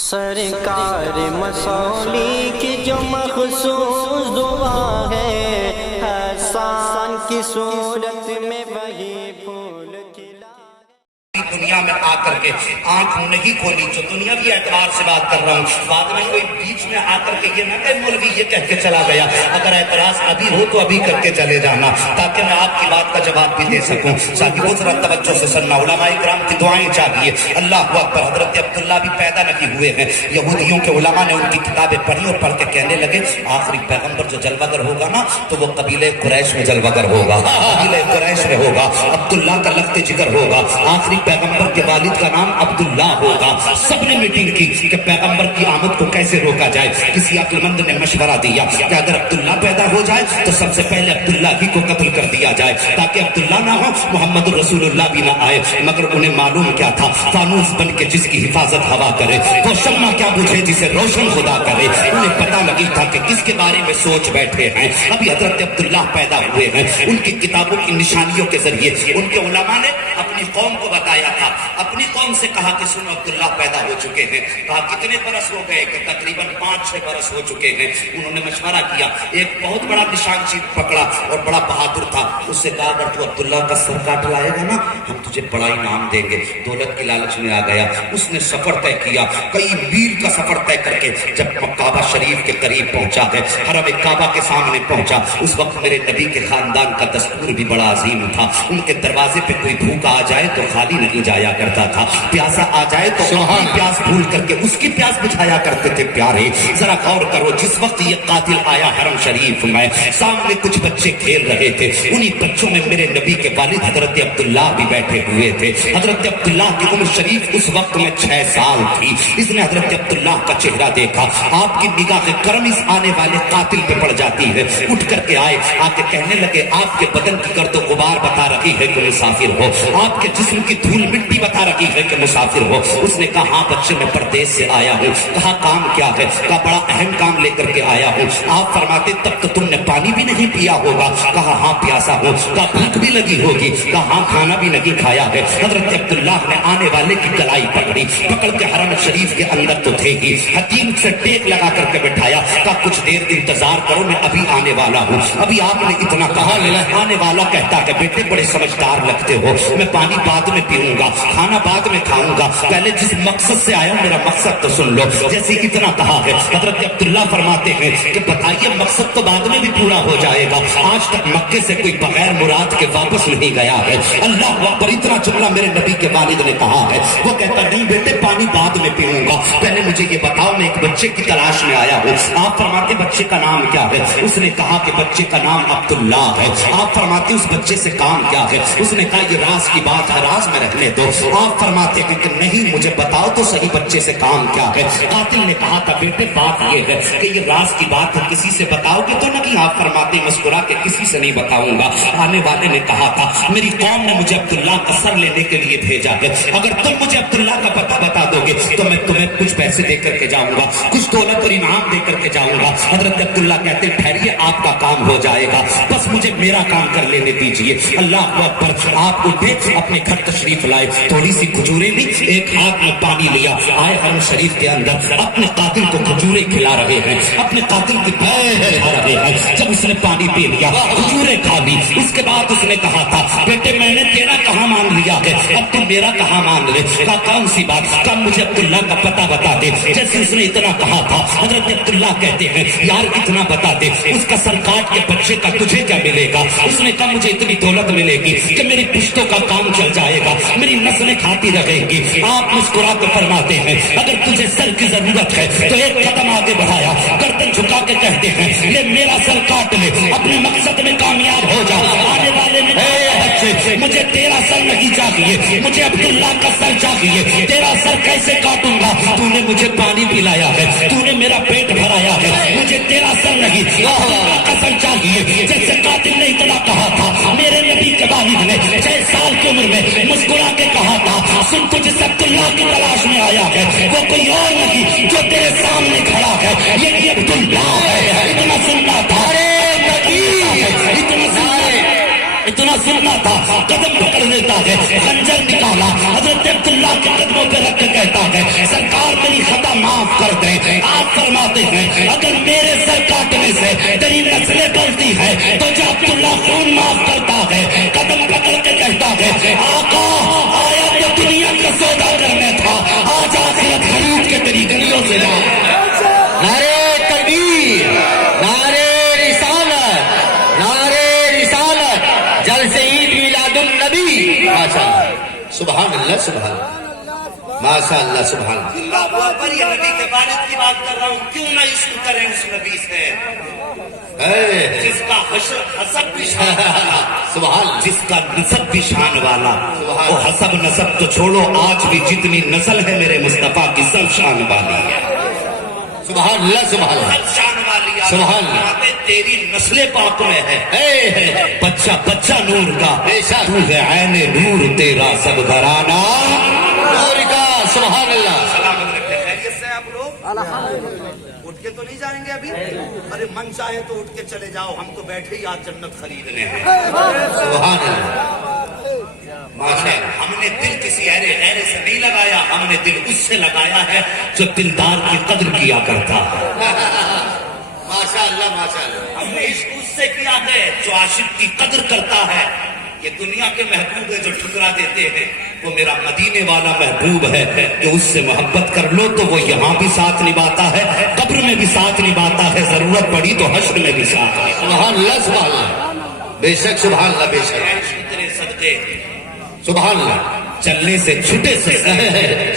سرکار مسولی کی جو مخصوص دعا ہے، حسان کی صورت میں وہی پھول کھلا ہے۔ دنیا میں آ کر کے آنکھ نہیں کھولی، جو دنیاوی اعتبار سے بات کر رہا ہوں، بعد میں کوئی بیچ میں آ کر کے یہ نہ کہ مولوی یہ کہہ کے چلا گیا، اگر اعتراض ابھی ہو تو ابھی کر کے چلے جانا تاکہ میں آپ کی بات کا جواب بھی دے سکوں۔ ساتھیو ذرا توجہ سے سننا، علماء کرام کی دعائیں چاہیے۔ اللہ اکبر، حضرت عبداللہ بھی پیدا نہیں ہوئے ہیں، یہودیوں کے علماء نے ان کی کتابیں پڑھی اور پڑھ کے کہنے لگے آخری پیغمبر جو جلوہ گر ہوگا نا تو وہ قبیلہ قریش میں جلوہ گر ہوگا، قبیلہ قریش میں ہوگا، عبداللہ کا لخت جگر ہوگا، آخری پیغمبر کے والد کا نام عبداللہ ہوگا۔ سب نے میٹنگ کی کہ پیغمبر کی آمد کو کیسے روکا جائے۔ کسی عقل مند نے مشورہ دیا کہ اگر عبداللہ پیدا ہو جائے تو سب سے پہلے عبداللہ ہی کو قتل کر دیا جائے تاکہ عبداللہ نہ ہو، محمد رسول اللہ بھی نہ آئے۔ مگر انہیں معلوم کیا تھا، فانوس بن کے جس کی حفاظت ہوا کرے وہ شمع کیا بجھے جسے روشن خدا کرے۔ انہیں پتہ لگی تھا کہ کس کے بارے میں سوچ بیٹھے ہیں۔ ابھی حضرت عبداللہ پیدا ہوئے ہیں، ان کی کتابوں کی نشانیوں کے ذریعے ان کے علماء نے اپنی قوم کو بتایا تھا، اپنی قوم سے کہا کہ سنو عبداللہ پیدا ہو چکے ہیں۔ کہا کتنے برس ہو گئے کہ تقریباً 5-6 برس ہو چکے ہیں۔ انہوں نے مشورہ کیا، ایک بہت بڑا نشان چیز پکڑا اور بڑا بہادر تھا، اس سے کہا اگر تو عبداللہ کا سر کاٹ لائے گا نا ہم تجھے بڑا انعام دیں گے۔ دولت کی لالچ میں آ گیا، اس نے سفر طے کیا، کئی میل کا سفر طے کر کے جب کعبہ شریف کے قریب پہنچا ہے، حرم کعبہ کے سامنے پہنچا، اس وقت میرے نبی کے خاندان کا دستور بھی بڑا عظیم تھا، ان کے دروازے پہ کوئی بھوکا آ جائے تو خالی نہیں جایا کرتا تھا، پیاسا آ جائے تو اپنی پیاس بھول کر کے اس کی پیاس بجھایا کرتے تھے۔ پیارے ذرا غور کرو، جس وقت یہ قاتل آیا حرم شریف میں، سامنے کچھ بچے کھیل رہے تھے، انہی بچوں میں میرے نبی کے والد حضرت عبداللہ بھی بیٹھے ہوئے تھے۔ حضرت عبداللہ کی عمر شریف اس وقت میں 6 سال تھی۔ اس نے حضرت عبداللہ کا چہرہ دیکھا، آپ کی نگاہ کرم اس آنے والے قاتل پہ پڑ جاتی ہے، اٹھ کر کے آئے، آ کے کہنے لگے آپ کے بدن کی گرد و غبار بتا رہی ہے کہ مسافر ہو، آپ کے جسم کی دھول مٹی بتا رہی ہے کہ مسافر ہو۔ اس نے کہا ہاں بچے میں پردیس سے آیا ہوں۔ کہا کام کیا ہے؟ کہا بڑا اہم کام لے کر کے آیا ہوں۔ آپ فرماتے تب تو تم نے پانی بھی نہیں پیا ہوگا۔ کہا ہاں پیاسا ہوں۔ کہا بھوک بھی لگی ہوگی۔ کہا ہاں کھانا بھی نہیں کھایا ہے۔ حضرت عبداللہ نے آنے والے کی کلائی پکڑی، پکڑ کے حرم شریف کے اندر تو تھے ہی، حکیم سے ٹیک لگا کر کے بٹھایا۔ کہا کچھ دیر انتظار کرو، میں ابھی آنے والا ہوں۔ ابھی آپ نے اتنا کہا، آنے والا کہتا ہے بیٹے بڑے سمجھدار لگتے ہو، میں پانی بعد میں پیوں گا، کھانا بعد میں کھاؤں گا، پہلے جس مقصد سے آیا میرا مقصد تو سن لو۔ جیسے اتنا کہا ہے، حضرت عبداللہ فرماتے ہیں کہ بتائیے مقصد تو بعد میں بھی پورا ہو جائے گا، آج تک مکے سے کوئی بغیر مراد کے واپس نہیں گیا ہے۔ اللہ اکبر، اتنا جملہ میرے نبی کے والد نے کہا ہے۔ وہ کہتا نہیں بیٹے پانی بعد میں پیوں گا، پہلے مجھے یہ بتاؤ میں ایک بچے کی تلاش میں آیا ہوں۔ آپ فرماتے بچے کا نام کیا ہے؟ اس نے کہا کہ بچے کا نام عبداللہ ہے۔ آپ فرماتے اس بچے سے کام کیا ہے؟ اس نے کہا یہ راز کی بات ہے، راز میں رکھنے دو۔ آپ فرماتے ہیں کہ نہیں مجھے بتاؤ تو صحیح بچے سے کام کیا ہے؟ قاتل نے کہا تھا بیٹے بات یہ ہے کہ یہ راز کی بات ہے، کسی سے بتاؤ گے تو نہیں؟ آپ فرماتے مسکرا کے کسی سے نہیں بتاؤں گا۔ آنے والے نے کہا تھا میری قوم نے مجھے عبداللہ کا سر لینے کے لیے بھیجا ہے، اگر تم مجھے عبداللہ کا پتہ بتا دو گے تو میں تمہیں کچھ پیسے دے کر کے جاؤں گا، کچھ دولت اور انعام دے کر کے جاؤں گا۔ حضرت عبداللہ کہتے ٹھہریے آپ کا کام ہو جائے گا، بس مجھے میرا کام کر لینے دیجیے۔ اللہ اکبر، آپ اٹھے اپنے گھر تشریف لائے، تھوڑی سی کھجوریں لی، ایک ہاتھ میں پانی لیا، آئے حرم شریف کے اندر اپنے قاتل کو کھجوریں کھلا رہے ہیں، اپنے قاتل کی کھا رہے ہیں۔ جب اس نے پانی پی لیا، کھجوریں کھا لی، اس کے بعد اس نے کہا تھا بیٹے میں نے تیرا کہاں مان لیا ہے، اب تم میرا کہاں مان لے۔ کہا کون سی بات؟ کہا مجھے عبداللہ کا پتہ بتا دے۔ جیسے اس نے اتنا کہا تھا، حضرت عبداللہ کہتے ہیں یار اتنا بتا دے اس کا سر کاٹ کے بچے کا تجھے کیا ملے گا؟ اس نے کہا مجھے اتنی دولت ملے گی کہ میری پشتوں کا کام چل جائے گا، میری نسلیں کھاتی رہیں گی۔ آپ مسکرا کے فرماتے ہیں اگر تجھے سر کی ضرورت ہے تو ایک قدم آگے بڑھایا، گردن جھکا کے کہتے ہیں یہ میرا سر کاٹ لے، اپنے مقصد میں کامیاب ہو جا۔ آنے والے نے بچے مجھے تیرا سر نہیں چاہیے، مجھے عبداللہ کا سر چاہیے، تیرا سر کیسے کاٹوں گا؟ تو نے مجھے پانی پلایا ہے، تو نے میرا پیٹ بھرایا ہے، مجھے تیرا سر نہیں عبداللہ کا سر چاہیے۔ جیسے قاتل نے اتنا کہا تھا، میرے نبی کے والد نے 6 سال کی عمر میں مسکرا کے کہا تھا سن تجھ جس عبداللہ کی تلاش میں آیا ہے وہ کوئی اور نہیں جو تیرے سامنے کھڑا ہے، یہ عبداللہ ہے۔ اتنا سننا تھا، اتنا سننا تھا، قدم پکڑ لیتا ہے، خنجر نکالا، حضرت عبداللہ کے قدموں پہ رکھ کے کہتا ہے سرکار میری خطا معاف معاف کر دیں. آپ فرماتے ہیں اگر میرے سر کاٹنے سے تیری نسلیں بڑھتی ہے تو جو عبداللہ خون معاف کرتا ہے قدم پکڑ کے کہتا ہے آقا آیا تو دنیا کا سودا کرنا تھا, آج آخرت خرید کے تیری گلیوں سے لا. نعرے تکبیر, نعرے رسالت, نعرے رسالت, جلسے عید میلاد النبی. ماشاء اللہ, سبحان اللہ, سبحان اللہ, ماشاء اللہ, سبحان اللہ. اللہ اکبر. یہ نبی کے والد کی بات کر رہا ہوں, کیوں نہ عشق کریں اس نبی سے جس کا حسب بھی شان والا, سبحان اللہ, جس کا نسب بھی شان والا. وہ حسب نسب تو چھوڑو, آج بھی جتنی نسل ہے میرے مصطفیٰ کی سب شان والی ہے, سبحان اللہ, سبحان اللہ, سب شان والی ہے. سبحان اللہ. یہاں پہ تیری نسل پاک میں ہے, بچہ بچہ نور کا, بے شک. تو ہے عین نور تیرا سب گھرانہ. نور کا, سبحان اللہ. سلامت رکھے. خیریت سے آپ لوگ اٹھ کے تو نہیں جائیں گے ابھی؟ ارے من چاہے تو اٹھ کے چلے جاؤ, ہم تو بیٹھے ہی آج جنت خریدنے ہیں. سبحان اللہ, ماشاء اللہ. ہم نے دل کسی غیر سے نہیں لگایا, ہم نے دل اس سے لگایا ہے جو دلدار کی قدر کیا کرتا ہے. ماشاء اللہ, ماشاء اللہ. ہم نے عشق اس سے کیا ہے جو عاشق کی قدر کرتا ہے. یہ دنیا کے محبوب ہیں جو ٹھکرا دیتے ہیں, وہ میرا مدینے والا محبوب ہے کہ اس سے محبت کر لو تو وہ یہاں بھی ساتھ نبھاتا ہے, قبر میں بھی ساتھ نبھاتا ہے, ضرورت پڑی تو حشر میں بھی ساتھ نبھاتا ہے. سبحان اللہ, سبحان اللہ, بے شک, سبحان اللہ, بے شک, تیرے صدقے سبحان اللہ, چلنے سے چھٹے سے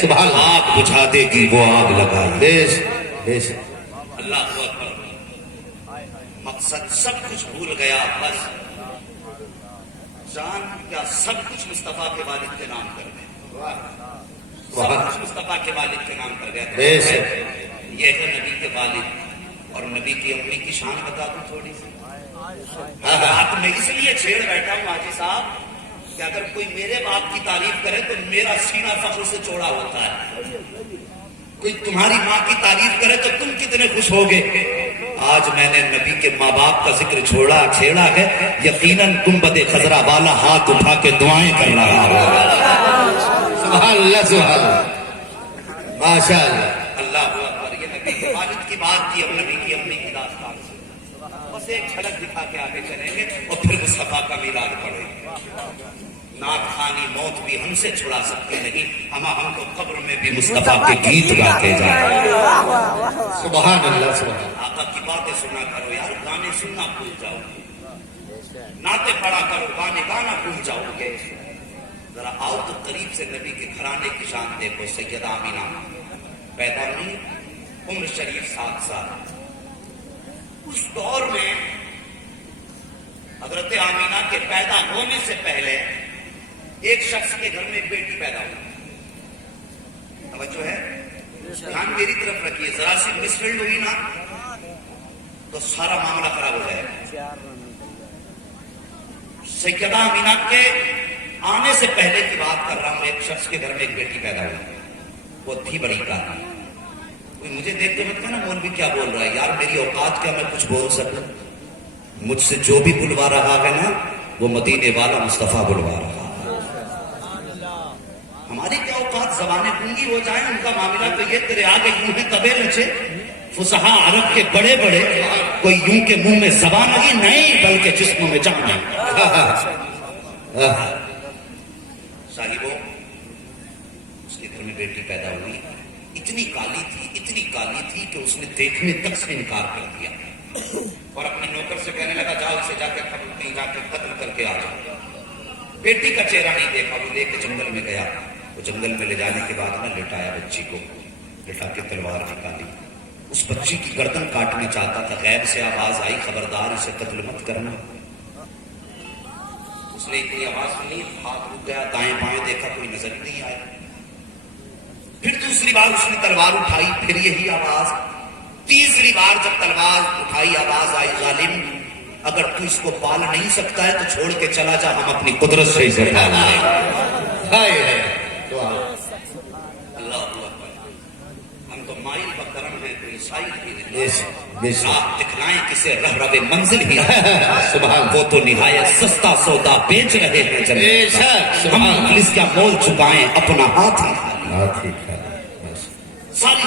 سبحان اللہ, آگ بجھا دے گی وہ آگ لگائی. بے شک, بے شک. اللہ اکبر. مقصد سب کچھ بھول گیا, بس جان کیا سب کچھ مصطفیٰ کے والد کے نام کر گئے, سب کچھ مصطفیٰ کے والد کے نام کر بے گئے. شک. یہ ہے نبی کے والد اور نبی کی امی کی شان بتا دوں تھوڑی سی. بات میں اس لیے چھیڑ بیٹھا ہوں حاجی صاحب کہ اگر کوئی میرے باپ کی تعریف کرے تو میرا سینہ فخر سے چوڑا ہوتا ہے. کوئی تمہاری ماں کی تعریف کرے تو تم کتنے خوش ہوگے. آج میں نے نبی کے ماں باپ کا ذکر چھیڑا ہے, یقیناً گنبد خضرا والا ہاتھ اٹھا کے دعائیں کر رہا ہوگا. سبحان اللہ, سبحان اللہ, ماشاء اللہ. اللہ اکبر. یہ نبی کے والد کی بات کی, اب نبی کی امی کی داستان سے بس ایک جھلک دکھا کے آگے چلیں گے اور پھر مصطفیٰ کا میلاد پڑھیں گے. نعت خوانی موت بھی ہم سے چھڑا سکتی نہیں, ہم کو قبر میں بھی مصطفیٰ کے گیت گاتے جائیں. سبحان اللہ, سبحان اللہ. آقا کی باتیں سنا کرو یار, گانے سننا بھول جاؤ, نعتیں پڑھا کرو, گانے گانا بھول جاؤ گے. ذرا آؤ تو قریب سے نبی کے گھرانے کی شان دیکھو. سیدہ آمینہ پیدا ہوئی, عمر شریف 7 سال. اس دور میں حضرت آمینہ کے پیدا ہونے سے پہلے ایک شخص کے گھر میں ایک بیٹی پیدا ہوئی. توجہ ہے, دھیان میری طرف رکھیے. ذرا سی مس فیلڈ ہوئی نا تو سارا معاملہ خراب ہو جائے گا. سیدہ آمینہ کے آنے سے پہلے کی بات کر رہا ہوں. ایک شخص کے گھر میں ایک بیٹی پیدا ہوئی, وہ تھی بڑی کاری. کوئی مجھے دیکھ کے مت کہنا مولوی کیا بول رہا ہے, یار میری اوقات کیا, میں کچھ بول سکوں. مجھ سے جو بھی بلوا رہا ہے نا وہ مدینے والا مصطفیٰ بلوا رہا ہے. ہماری کیا اوقات, زبانیں گونگی ہو جائیں, ان کا معاملہ تو یہ تیرے آگے یوں ہی تبے نچے. فصحا عرب کے بڑے بڑے کوئی یوں کے منہ میں زبان لگی نہیں بلکہ جسم میں جان نہیں. صاحبوں, اس کے گھر میں بیٹی پیدا ہوئی, اتنی کالی تھی کہ اس نے دیکھنے تک سے انکار کر دیا اور اپنے نوکر سے کہنے لگا جاؤ اسے جا کے قتل کر کے آ جاؤ. بیٹی کا چہرہ نہیں دیکھا, وہ لے کے جنگل میں گیا. وہ جنگل میں لے جانے کے بعد نہ لٹایا بچی کو, لٹا کے تلوار نکالی, اس بچی کی گردن کاٹنا چاہتا تھا. غیب سے آواز آئی, خبردار اسے قتل مت کرنا. اس نے اتنی آواز سنی, ہاتھ رک گیا, دائیں بائیں دیکھا, کوئی نظر ہی نہیں آیا. پھر دوسری بار اس نے تلوار اٹھائی, پھر یہی آواز. تیسری بار جب تلوار اٹھائی آواز آئی, ظالم اگر تو اس کو پال نہیں سکتا ہے تو چھوڑ کے چلا جا, ہم اپنی قدرت سے اسے پال لیں گے. اللہ اکبر. ہم تو مائل بکرم ہیں, تو عیسائی ہی آپ دکھلائیں کسے رہ منزل ہی سبحان. وہ تو نہایت سستا سودا بیچ رہے ہیں, ہم پولیس کا مول چکائیں اپنا ہاتھ ہی. ساری